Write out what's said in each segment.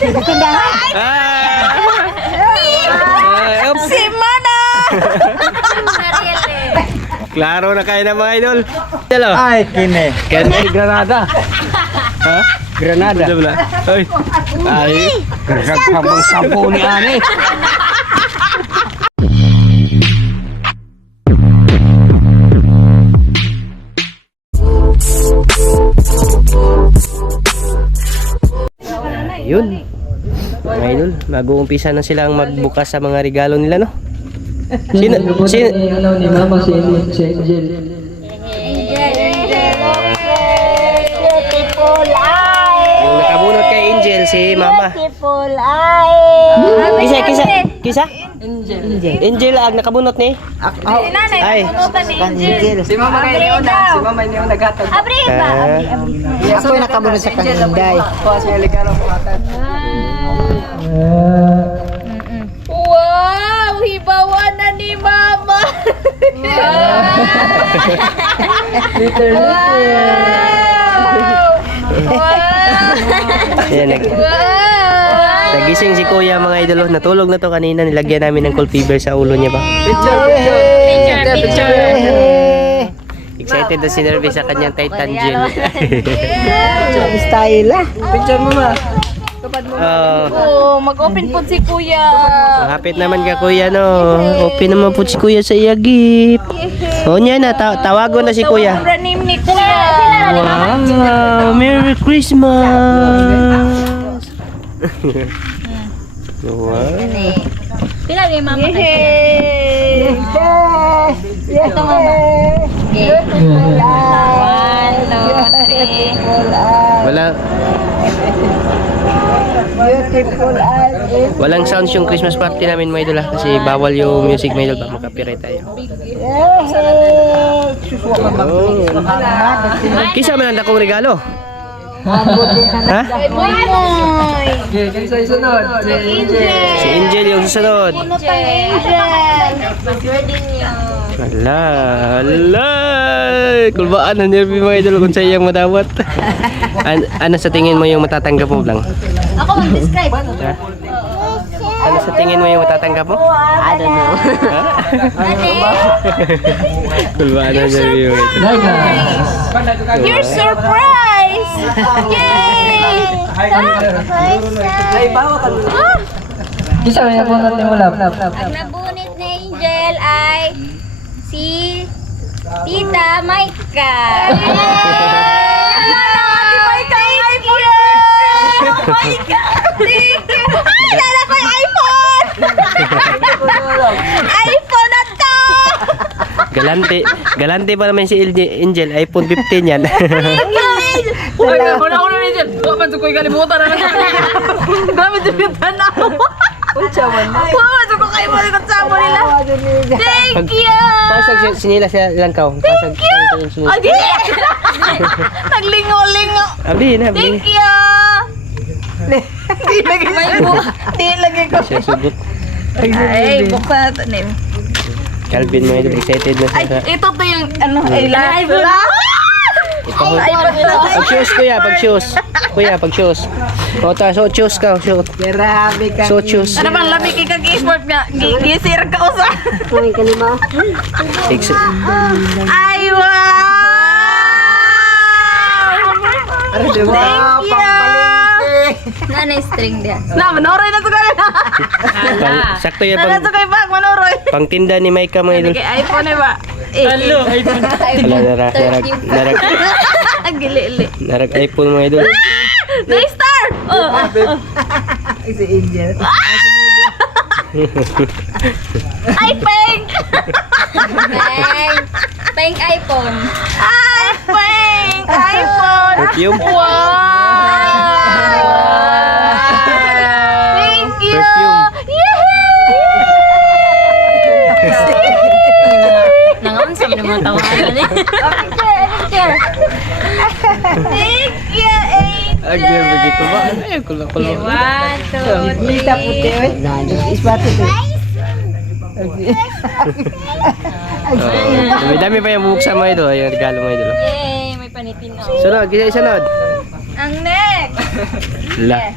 Si Mana! Klaro na kayo na mga idol. Hello. Ay, kini. Granada. Ha? Granada. Betul lah. Oi. Ay. Habang sapo ni ani. Yun. Mga idol, mag-uumpisa na silang magbukas sa mga regalo nila, no? Sino Ano ni Mama si Angel. Beautiful eye! yung nakabunot kay Angel si Mama. Beautiful eye! Kisa? Angel ang nakabunot ni. Ay. Si Mama kay Leona. Si Mama ni Leona naghatag. Abri ba? Ako yung nakabunod sa kaninday. Kuha siya regalo ko atan. Wow! Hibawa na ni Mama! Ayan, nagising si Kuya mga idol. Natulog na to kanina. Nilagyan namin ng cold fever sa ulo niya ba. Picture! Excited na si Nervy sa kanyang Titan Gel. Style ah. Picture mo ma. Oh, mag-open po si Kuya. Hapit naman ka Kuya, no. Open naman po si Kuya sa iya gift. O niya na, tawagon na si Kuya. Ang name ni Kuya. Wow, Merry Christmas. Wow. Pila ni Mama? Ito Mama. Beautiful eye. 1, 2, 3. Wala. Beautiful eye. Walang sounds yung Christmas party namin mga idol kasi bawal yung music mga idol ba makapiright tayo. Kisa man ang dakong regalo. Ha? Moy Moy. Sa isunod. Si Angel. Si Angel yung susunod. Punotang Angel. Pag-wedding niyo. Ala. Kulbaan na nervy mga idol kung sa iyang madawat. Ano sa tingin mo yung matatanggap mo lang? Ako mag-describe. Ha? Ano sa tingin mo yung matatanggap mo? I don't know. Ha? Kulbaan na nervy mga idol. Your surprise! Yay! Ay bawa ka. Kisa may nabunot ni Mulap. Ang nabunit na Angel ay si Tita Maika. Thank you! Maika! Thank you! Ay, lala ko yung iPhone! iPhone na to! Galante pa naman si Angel, iPhone 15 yan. Uy, wala ko na Angel. Wa man ko kalimutan na. Grabe yung tanaw. Unsa man. Wow, so kung kayo mo rin kasama nila. Thank you! Pasag sinila sa langkaw. Pasag sinila. Adi! Naglingo-lingo. Abi na, abi. Thank you! Di lagi mo. Di lagi ko. Siya sugot. Ay, buksan natin eh. Calvin mga idol, excited na Ay, siya. ito to yung ano, ay live. Pag shoes kuya, pag shoes. Kuya, pag shoes. O ta, so shoes ka, shoes. Grabe ka. So shoes. Ano bang lamig kang e-sport nga? Gisir ka usa. Kumain ka lima. Ay, wow! Thank you. Nanay string dia. Na manoroy na to ka na. Sakto yan Na to pang, kay bag manoroy. pang tinda ni Maika mga idol. Kay iPhone eh ba? Hello, iPhone. Wala, Gili-li. narag iPhone mga idol. Nice star. Oh. Si Angel. Ay, pink! Pink iPhone. Ay, pink iPhone. Perfume. Wow. Thank you. Perfume. Nangaunsa mo naman tawagan eh. Thank you, Ay, Angel. begitu ba? Ay, kulo-kulo. 1, 2, 3. Lita puti oy. Ispato to. Dami pa yung bubuksan mga idol. Yung regalo mga idol. Yay, may panitin ako. Sunod, isa sunod. Ang next! La.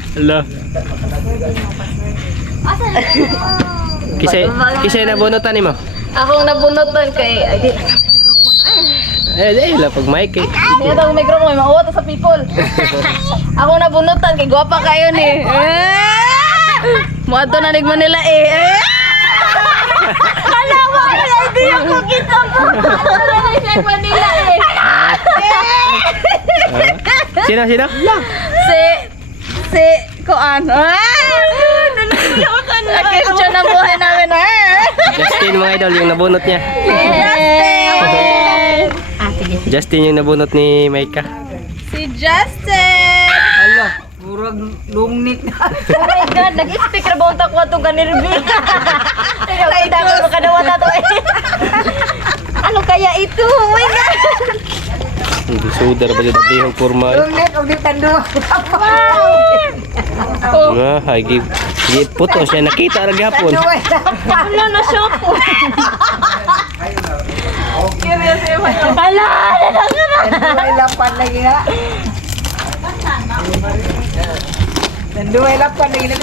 Kisay na bunutan mo. Akong nabunutan kay... Pag mic eh. Hindi na microphone, mauwa sa people. Akong nabunutan kay gwapa kayo ni. Muadto na nig Manila eh. Hala, wala idea ko kita po. Wala na siya Manila eh. Sino? Si Koan. Question ang buhay namin. Justin mga idol, yung nabunot niya. Justin yung nabunot ni Maika. Si Justin. Hala, murag lungnik na. Oh my God, nag-speak na ba ang takwa itong kanirbi? Nakita ko yung kadawa na to eh. Ano kaya ito? Oh my God. Hindi sudar ba dito bihong kurma eh. Lungnik, huwag di tanduwa. Nga, puto siya nakita rin hapon. Wala na siya po. Curious eh. Hala! Tanduwa lapan lagi nga. Tanduwa lapan lagi na.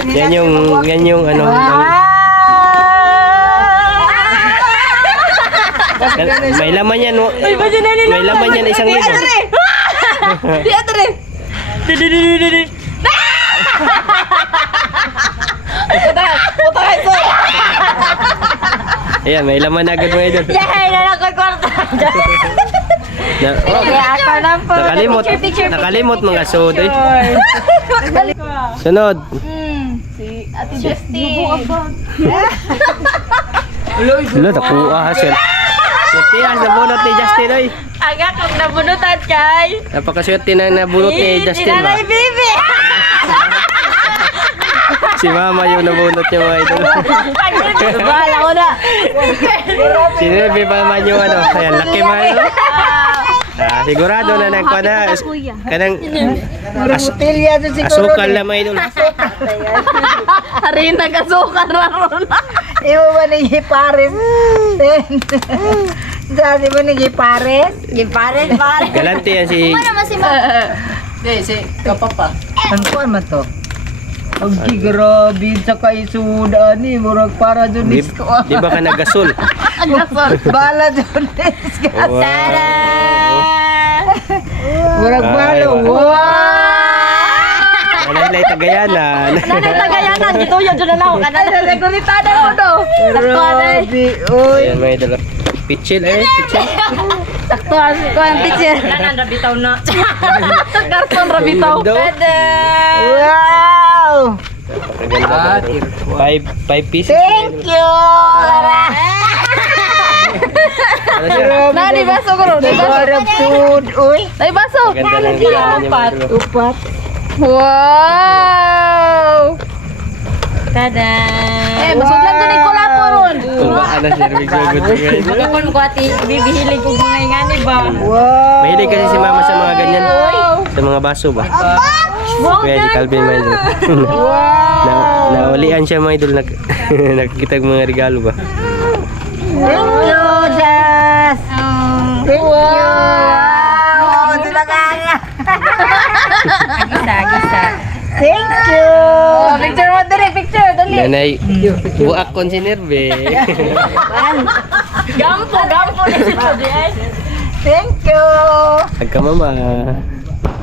Yan yung ano. May laman yan. May laman yan 1,000. Di atre. Puta kayo so. Ayan, may laman agad mga idol. Yay! Nalakot kwarta. Nakalimot mga sud eh. Sunod. Si Ate Justin. Hello, nakuha ha sir. Yung nabunot ni Justin oy. Aga kong nabunutan kay. Napakaswerte na nabunot ni Justin ba? Baby. Si Mama yung nabunot niya mga idol. Bahala ko na. Si Rebe pa man yung ano. Ayan, laki man no? Sigurado na nagpa na. Kanang Rutilya doon siguro. asukal na mga idol. Hari nag-asukar na ron. Iwo ba ni Gipares? Sabi mo ni Gipares? Gipares, pare. Galante yan si... Si Kapapa. Ano po man to? Ang grabe sa kaisuda ni murag para doon Di, isko. di ba ka nagasol? Bala doon isko. Wow. Murag bala. Wow! Nanay tagayanan. Nanay tagayanan. Dito yun. Diyan na lang. Kanala nagkulitada mo do. Grabe, oy. Ayan mga idol. Pichil eh. Pichil. Saktuan ko ang teacher. Kanan rabitaw na. Karton rabitaw. Wow! Napakaganda. 5 pieces. Thank you! Ano siya? Nani baso ko ron. Murag food, oy. Nay baso. Ganda lang yung regalo niya mga idol. Upat. Wow! Tada! Masudlan to ni Kulapo ron. Kulbaan na siya. Nagsagot mga idol. Magkakon ko ati, bibihilig ko mga ingani ba? Wow! Mahilig kasi si Mama sa mga ganyan. Sa mga baso ba? Kaya si Calvin mga idol. Naulian siya mga idol. Nakikita ng mga regalo ba? Thank you, Jazz! Thank you! Wow! Sinaganga! Gisa. Thank you! Picture mo dali, picture, dali. Nanay, buak kon si Nerve. Gampo na si Todi ay. Thank you! Agka Mama.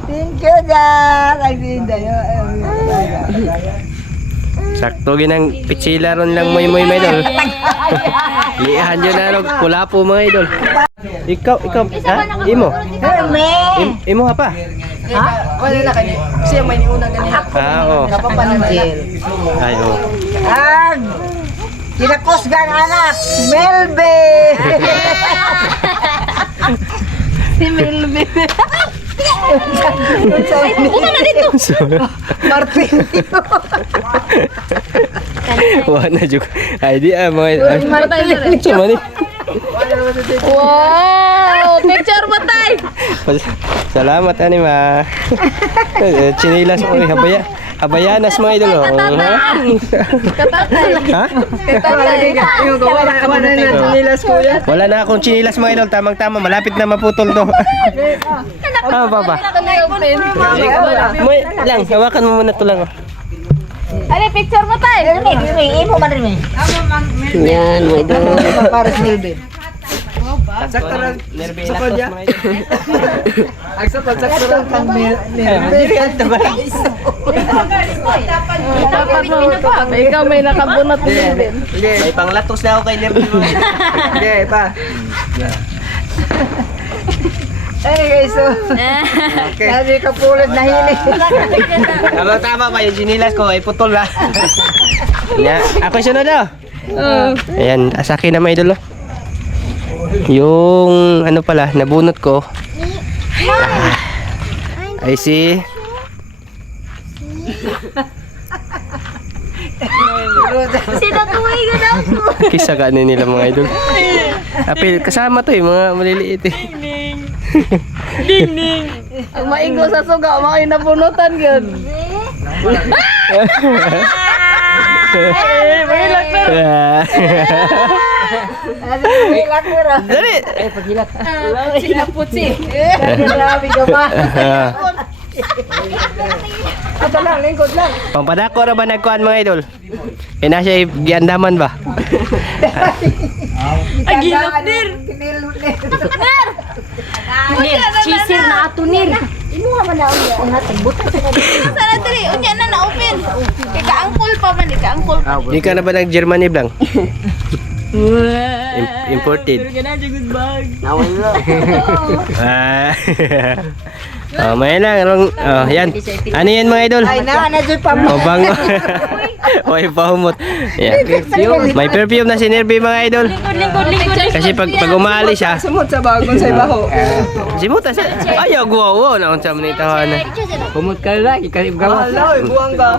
Thank you, Jazz! Ay, sinday. Sakto ginang pitsila ron lang moy mga idol. Lihan dyan na Kulapo mga idol. Ikaw, ha? Imo? Imo ha pa? Ha? Wala na kani. Siya may niuna gani. Oo. Angel. Ay, oo. Ag! Kinakusgang anak! Melbe! Si Melvin. Puta na dito! Martin! Wala juk. Ay di mga Cuma ni. Wow! Picture mo tay! Salamat ani ma. Chinilas ko habaya. Habayanas mga idol. Oh. Ha? Wala na chinilas kuya. Wala na akong chinilas mga idol. Tamang-tama. Malapit na maputol to. Ano ba ba? May lang. Hawakan mo muna to lang. Oh. Ay, picture mo tayo. Imo man rin. Yan mga idol. Para sa Nilbin. Sakto lang. Sakto niya. Sakto lang kang Ikaw may nakabunot din. May panglatos na ako kay Nervy. Hindi, pa. Ay guys, so. Sabi ka pulot na hilig. Tama pa yung chinilas ko. Ay putol na. Ako sunod daw. Ayan, sa akin na mga idol. Yung ano pala, nabunot ko. I see. Sinatuloy ka daw po. Kisa ka nila mga idol. Apil, kasama to mga maliliit eh. Ang maingo sa suga, mga inabunutan yun. Dali! Sinaputsi. Grabe ka ba? Ito lang, lingkod lang. Pampadako ra ba nagkuhan mga idol? Eh na siya giandaman ba? Ay, gilot nir. Nir, chisir na ato nir. Imo nga man na ang natin butas. Sana diri, unya na na-open. Ika-angkol pa man, ika-angkol pa. Di ka na ba nag-Germany blang? Imported. Ah. Oh, may lang. Oh, yan. Ano yan mga idol? Ay, na dyan pa mo. Oh, bango. Oy, pahumot. Yan. May perfume na si Nervy mga idol. Lingkod. Kasi pag umaalis siya, Sumot sa bagon sa ibaho. simuta siya. Ayaw, guwawo. Naon sa manitawa na. Kumot ka lang, ikalib ka mo. Hala, buwang ka.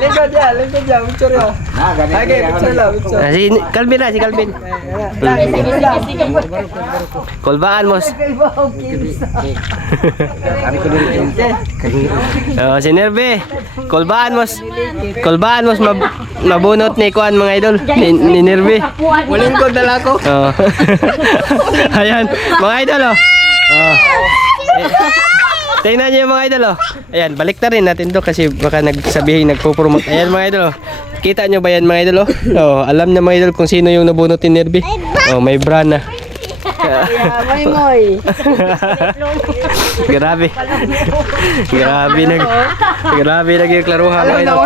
Lingkod dyan, picture yun. Okay, picture lang, picture. Si Calvin na, si Calvin. Kulbaan mo. Oh, si Nervy. Kulbaan mo mabunot ni Kuan mga idol. Ni Nervy. Waling ko dala ko. Oh. Ayan, mga idol oh. Oh. Tingnan niyo yung mga idol oh. Ayan, balik na rin natin to kasi baka nagsabihin nagpo-promote. Ayan mga idol oh. Kita nyo ba yan mga idol oh? Oh, alam na mga idol kung sino yung nabunot ni Nervy. Oh, may brand na. Moy. Grabe. Grabe yung klaruhan mga idol.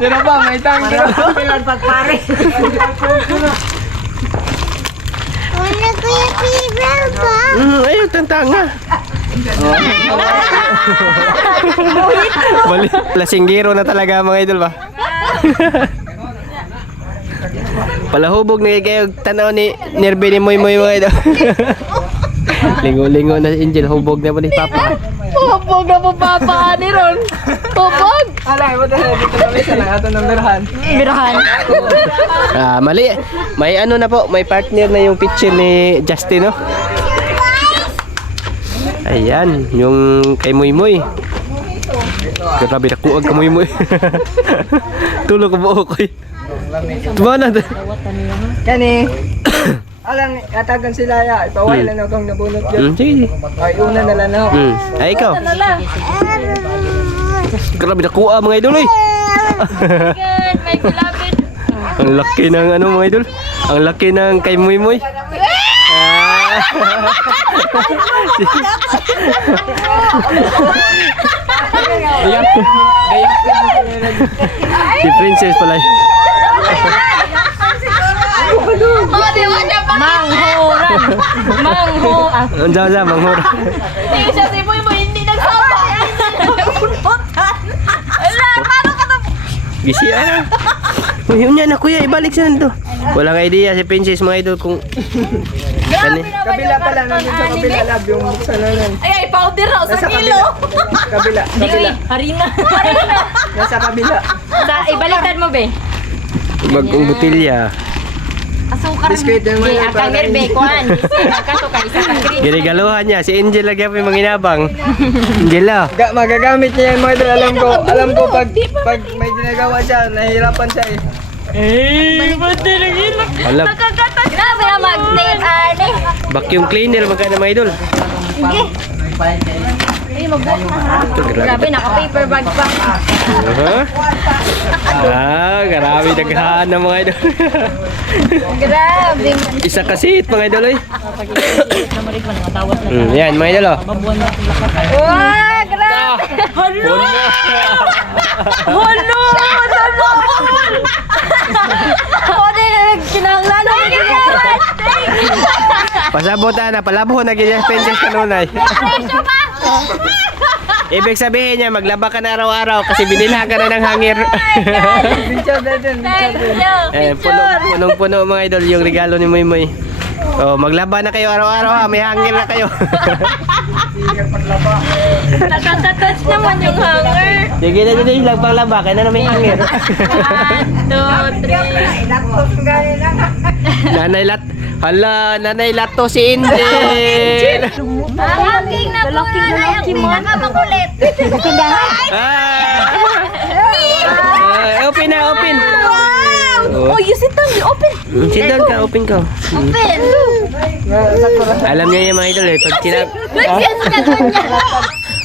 Sino ba, may tanggi. Pilan pagpare. Wala ko yung fever ba? Ayun, tantanga. Lasinggero na talaga mga idol ba? Palahubog na kayo tanaw ni Nervy ni Moy mga idol. Lingo-lingo na si Angel, hubog na po ni Papa. Hubog na po papa ni Ron. Hubog. Alay, mo dito kami sa lang ato ng birahan. Birahan. Mali. May ano na po, may partner na yung pitcher ni Justin, no? Ayan, yung kay Moy Moy. Grabe na kuwag ka Moy Moy. Tulog ko buo ko eh. Tumana na. Kani. Alang katagan sila ya, ipaway lang akong nabunot yun. Sige. Ay, una na lang ako. Ay, ikaw. Grabe na kuha mga idol eh. Good, my beloved. Ang laki ng ano mga idol. Ang laki ng kay Moy Moy. Si Princess pala. Oh, di ba siya pa? Manghuran. Manghuran. Andiyan manghura. Hindi siya si Boy Boy, hindi nagsama. Wala, paano ka na? Gisi ah. Uy, yun yan na kuya, ibalik siya nito. Walang idea si Princess mga idol kung kani. Kabila pala, nandun sa kabila lab yung buksan na lang. Ay, powder raw sa kilo. Kabila. Harina. Nasa kabila. Ibaliktad mo be. Bagong butilya. Asukar. Biskuit yung Di, mga akang nirbe, kuhan. Kaso ka, isa kang green. Ginigaluhan niya. Si Angel lagi ang manginabang. Angela. Magagamit niya yung mga idol. Alam ko pag may ginagawa siya, nahihirapan siya eh. Alam. Grabe na mag-tape, ane. Vacuum cleaner. Magkano mga idol? Sige. Ay, mabuhat na ha. Grabe, naka-paper bag pa. Grabe naghaan ng mga idol. Grabe. Isa kasi mga idol eh. Yan mga idol oh. Wah, grabe. Halo! Halo! Ako din, kinahanglan ako ginawan. Pasabutan na, palabo na ganyan penses kanunay. Ibig sabihin niya, maglaba ka na araw-araw kasi binilha ka na ng hangir. Picture na dyan. Punong-puno mga idol yung regalo ni Moymoy. Oh, maglaba na kayo araw-araw ha, may hangir na kayo. Nakaka-touch naman yung hanger. Sige na dito yung lagpang-laba, kaya na may hangir. 1, 2, 3. Nanay Lato si Indel. Ang aking nabuhay ang pinakamakulit. Open na, open. Wow! Oh, you sit down, you open. Sit down ka, open ka. Open. Alam niya yung mga idol eh. Pag sinab... Yes, ganun niya.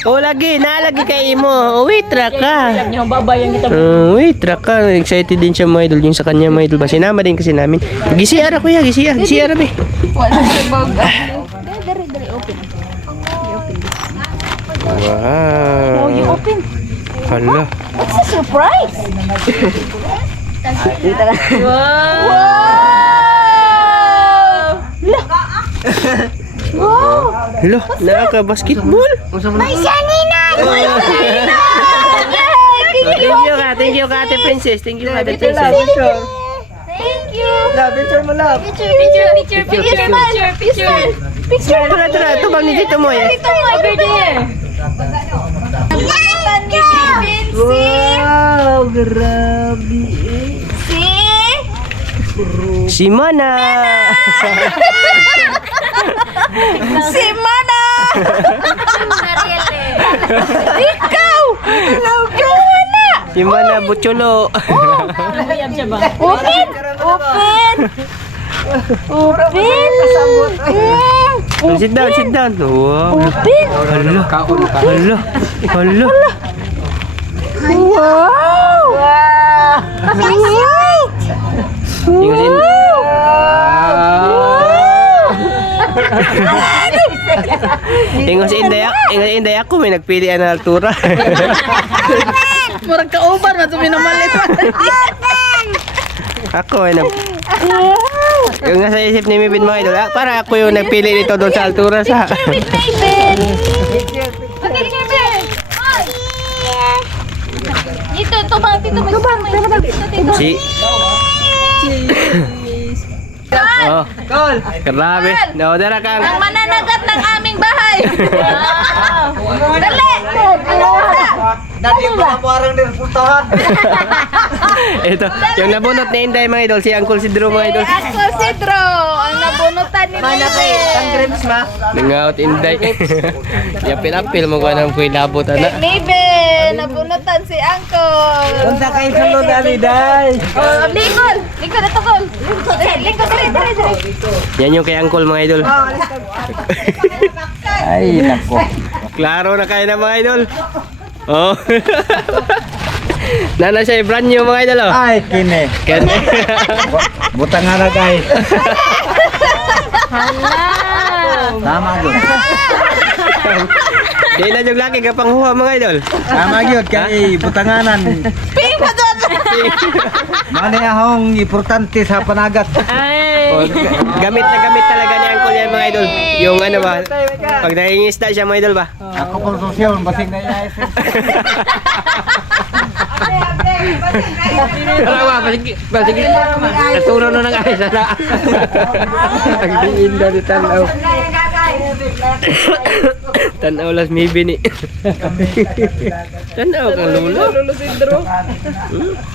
Oh, lagi. Nalagi kay mo. Wait, ka. Niyo babayan kita. Wait, ka. Excited din siya mga idol. Yung sa kanya mga idol ba? Sinama din kasi namin. Gisiara kuya, gisiara be. Wala sa bag. Dari open. Wow. Oh, you open. Hala. What's the surprise? Wow! Wow! Hala, nakaka-basketball. May sanina! Thank you ka, Ate Princess. Thank you ka, Ate Picture lang, Princess. picture. Thank you! Picture mo lang. Picture! Tara, ito bang ni Tito Moy? Ito mo, over there! Wow, grabe eh. Si Mana. Si Mana! Ikaw! Si Mana Butcholo. Open! Sit down. Wow. Open! Hala. Wow! Tingnan. Tingnan si Inday ako may nagpili na altura. Murag kauban, matumi na malit. Ako ay yung nasa isip ni Mibin mga idol, para ako yung nagpili dito doon sa altura sa. With Maven! Ito bang, Tito. Si Oh, Call. grabe. Naudara kang. Ang mananagat ng aming bahay. Wow! Dali! Dati yung parang nirpuntahan. Ito, yung nabunot ni Inday mga idol, si Uncle Sidro mga idol. Ako si Dro, ang nabunutan ni Ang grips ma. Nangaot Inday. Yapil-apil mo ko ng kuy labot ana. Maybe, nabunutan si Uncle. Unsa kay sulod ali day? Oh, lingkod! Lingkod, ito kol! Lingkod, dire. Yan yung kay Uncle mga idol. Ay, nako. Klaro na kayo na mga idol. Oh. Nana siya brand new mga idol oh. Ay, kini. Kan. Butang nga na day. Hala! Tama gyud. Di na jug laki ka panghuha mga idol. Tama gyud kay butanganan. Pingo doon! Mani ahong importante sa panagat. Oh, gamit na gamit talaga ni Uncle yan mga idol. Yung ano ba? Pag nangingisda siya mga idol ba? Ako konstruksyon basig na iya. Tara basig. Naturo na ng ayos na. Ang diin na di tanaw. Tanaw las maybe ni. Tanaw kang lulo.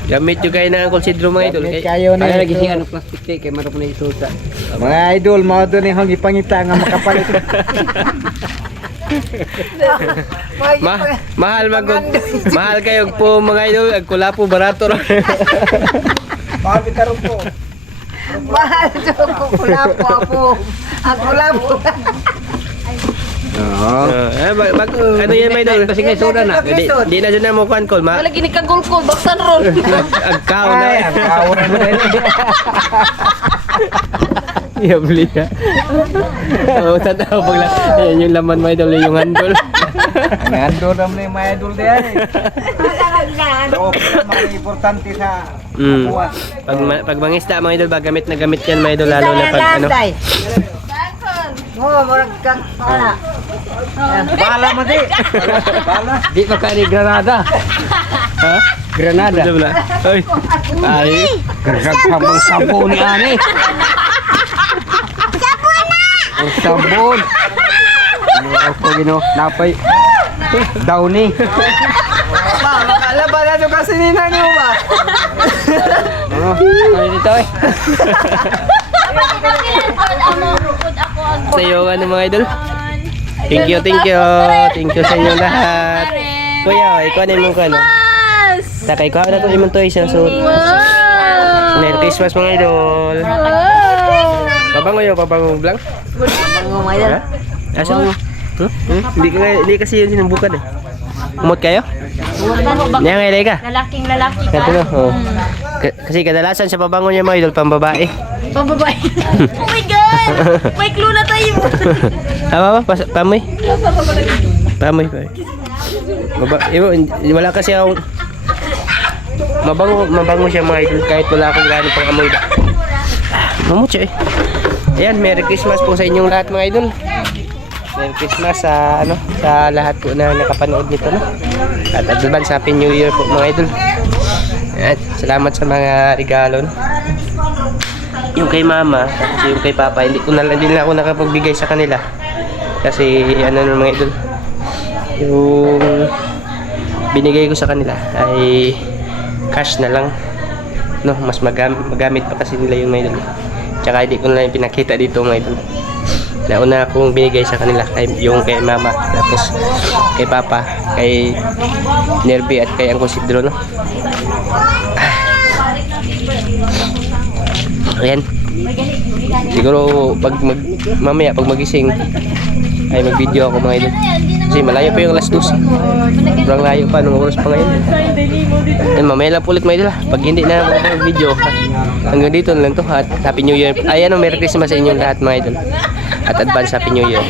Gamit yung kayo na ang konsidro mga idol. Kayo na Ay, lagi siya ano plastic cake kay marap na isusa. Mga idol, mao do ni hang ipangita nga makapalit. Mahal kayo po mga idol. Agkula po barato ro. Mahal karon po. Mahal to ko kulapo po. Ang kulapo. Oo. Ano yan mga idol? Kasi kay soda na. Di na dyan na mo kuhan call. Wala gini kang kulkul, baksan ron. Agkaw na. Ay, ang kawan mo rin. Iyabli ka. Oo, tatawa pag lang. Ayan yung laman mga idol. Yung handol. Ang handol naman yung mga idol diyan. Oo, mga importante sa buwan. Pag mangisda mga idol ba, gamit na gamit yan mga idol. Lalo na pag ano. Oo, murag kang wala. Bala mo di. Bala. Di pa ka ni Granada. Ha? Granada. Ano ba? Ay. Ay. Gagambang sabon ni ani. Ang sabon. Ano ako gino? Napay. Downy. Makala ba na ito kasi nina niyo ba? Ano dito eh? Sa iyo ano mga idol? Thank you, thank you. Thank you sa inyo lahat. Kuya, ikaw na yung ano? Sakay ko na ito yung toys sa suit. Merry Christmas mga idol. Pabango yun, pabango vlog. Mga mga Ha? Asa mo? Hindi kasi yun sinubukan eh. Umot kayo? Niya ngayon ka? Lalaking lalaki ka. Ito no? Oh. Kasi kadalasan sa pabango niya mga idol, pambabae. Pambabae. Oh my God! May clue na tayo. Tama ba? Pamoy? Pamoy pa. Wala kasi ako. Mabango siya mga idol kahit wala akong gano'n pang amoy ba. Mamut siya eh. Ayan, Merry Christmas po sa inyong lahat mga idol. Merry Christmas sa sa lahat po na nakapanood nito no. At advance Happy New Year po mga idol. At salamat sa mga regalo no. Yung kay mama, tapos yung kay papa, hindi na ako nakapagbigay sa kanila. Kasi ano no mga idol. Yung binigay ko sa kanila ay cash na lang. No, mas magamit pa kasi nila yung mga idol. Tsaka hindi ko na lang pinakita dito mga idol. Nauna akong binigay sa kanila yung kay mama, tapos kay papa, kay Nerby at kay Uncle Sidro no. Ayan. Siguro mamaya pag magising ay mag-video ako mga idol. Kasi malayo pa yung alas 12. Sobrang layo pa nung oras pa ngayon. Ayan, mamaya lang ulit mga idol ha. Pag hindi na ako mag-video, hanggang dito na lang to. At Happy New Year. Ay ano, Merry Christmas sa inyong lahat mga idol. At advance Happy New Year.